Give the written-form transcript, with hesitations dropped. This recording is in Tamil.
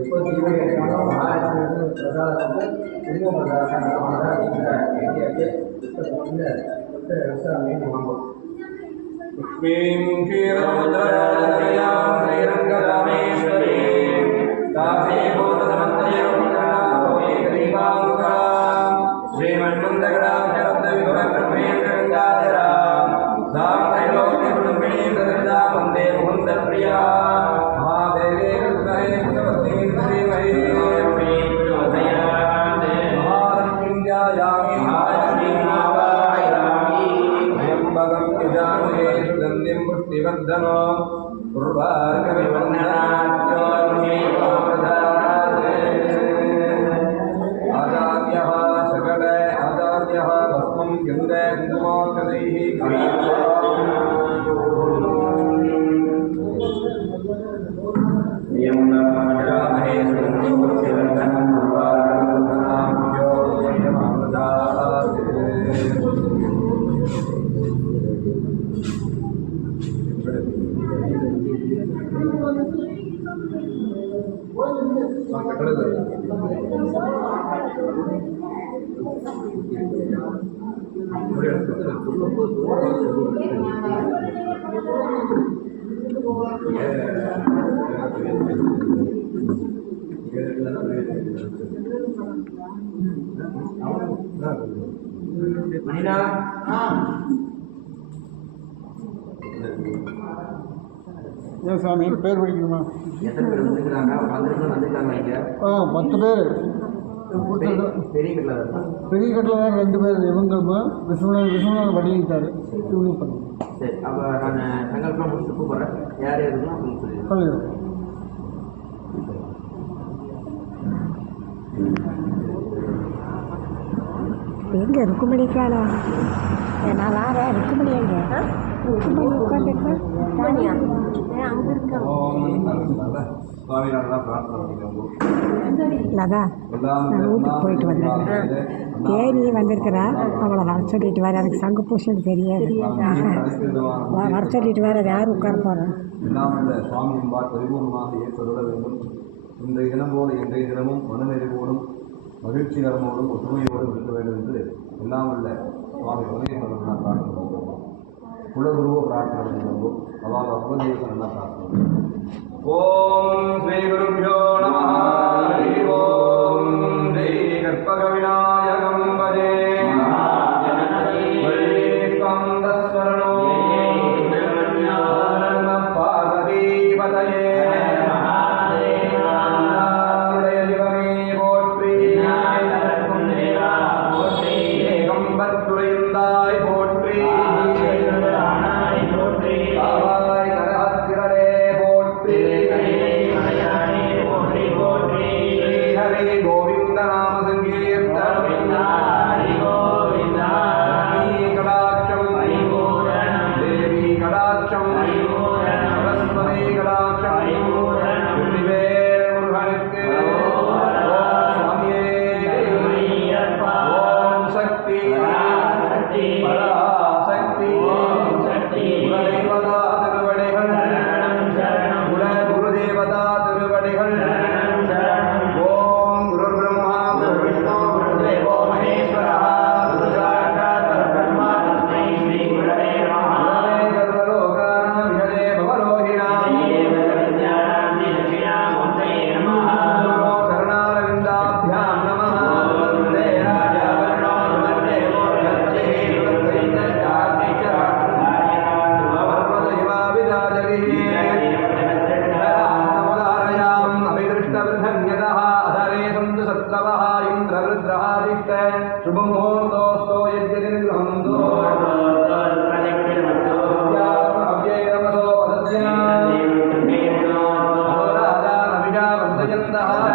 எப்போ தீமை கேட்டாலும் மகாலட்சுமி பிரசாதத்துக்கு குங்கும பிரசாதம் வாங்கும். லக்ஷ்மீம் க்ஷீரமுத்ராஜயாம் ஸ்ரீரங்கராமேஸ்வரீம் தாசீபூதசமந்தயோகீகாம் ஸ்ரீமன்மந்தகடாம் ஜலப்தவிபவக்ரமேந்திரங்கடாதராம் தாம் தைலோக்யகுடும்பீம் ததா வந்தே முகுந்தப்ரியா மகாதேவே ருத்ரே புதவதே ஸ்ரீமஹி ஸ்ரீமதயாதே மகாலக்ஷ்மிஞ்சாயாமி மகாலக்ஷ்மீமாவாயாமி அயம்பகம் யஜாமஹே சுகந்திம் புஷ்டிவர்தனோ உர்வார்கவிவர்ணனாத்யோ ஸ்ரீகாமதாதே ஆச்சார்யः சகல ஆச்சார்யः பஸ்மம் கந்த குங்குமாக்ஷதைः ஏன் சாமி பேர் படிக்கணுமா? எத்தனை பேர் வந்துருக்காங்க? வந்துருக்காங்க இங்கே 10 பேர். பெரிய கட்டில் தான் 2 பேர். இவங்க விஸ்வநாதன் வடிவிட்டார். இவங்க பண்ணி சரி. அப்போ நான் சங்கல்பம் முடிச்சுட்டு கூப்பிட்றேன். யார் யாருன்னா அப்படின்னு சொல்லிடுறேன். எங்கே ருக்குமணிக்காளா? நான் வாரேன். ருக்குமணி எங்கே? ருக்குமணி உட்காந்துருக்கேன். அங்கே இருக்கேன். லதா, நான் வீட்டுக்கு போயிட்டு வந்துருக்கேன். தேடி வந்திருக்கிறா. அவளை வர சொல்லிட்டு வர. அதுக்கு சங்கு பூசல் தெரியாது. வர சொல்லிட்டு வர. அது யார் உட்கார போகிறேன்? சுவாமியின் பரிபூர்ணமாக ஏற்படுத்த வேண்டும். இன்றைய தினமோடு இன்றைய தினமும் மனநெறிவோடும் மகிழ்ச்சிகரமோடும் ஒற்றுமையோடும் இருக்க வேண்டும் என்று எல்லாம் உள்ள சுவாமி உதயசரனா பிரார்த்தனை பண்ணுவோம். குலகுருவ பிரார்த்தனை பண்ணுவோம். அவாக உபதேசனா பிரார்த்தனை. ஓம் ஸ்ரீ குருப்யோ நமः. ஹரி ஓம். ஸ்ரீ கற்பக விநாயகம் பஜே. போற்றி पर्यन्तः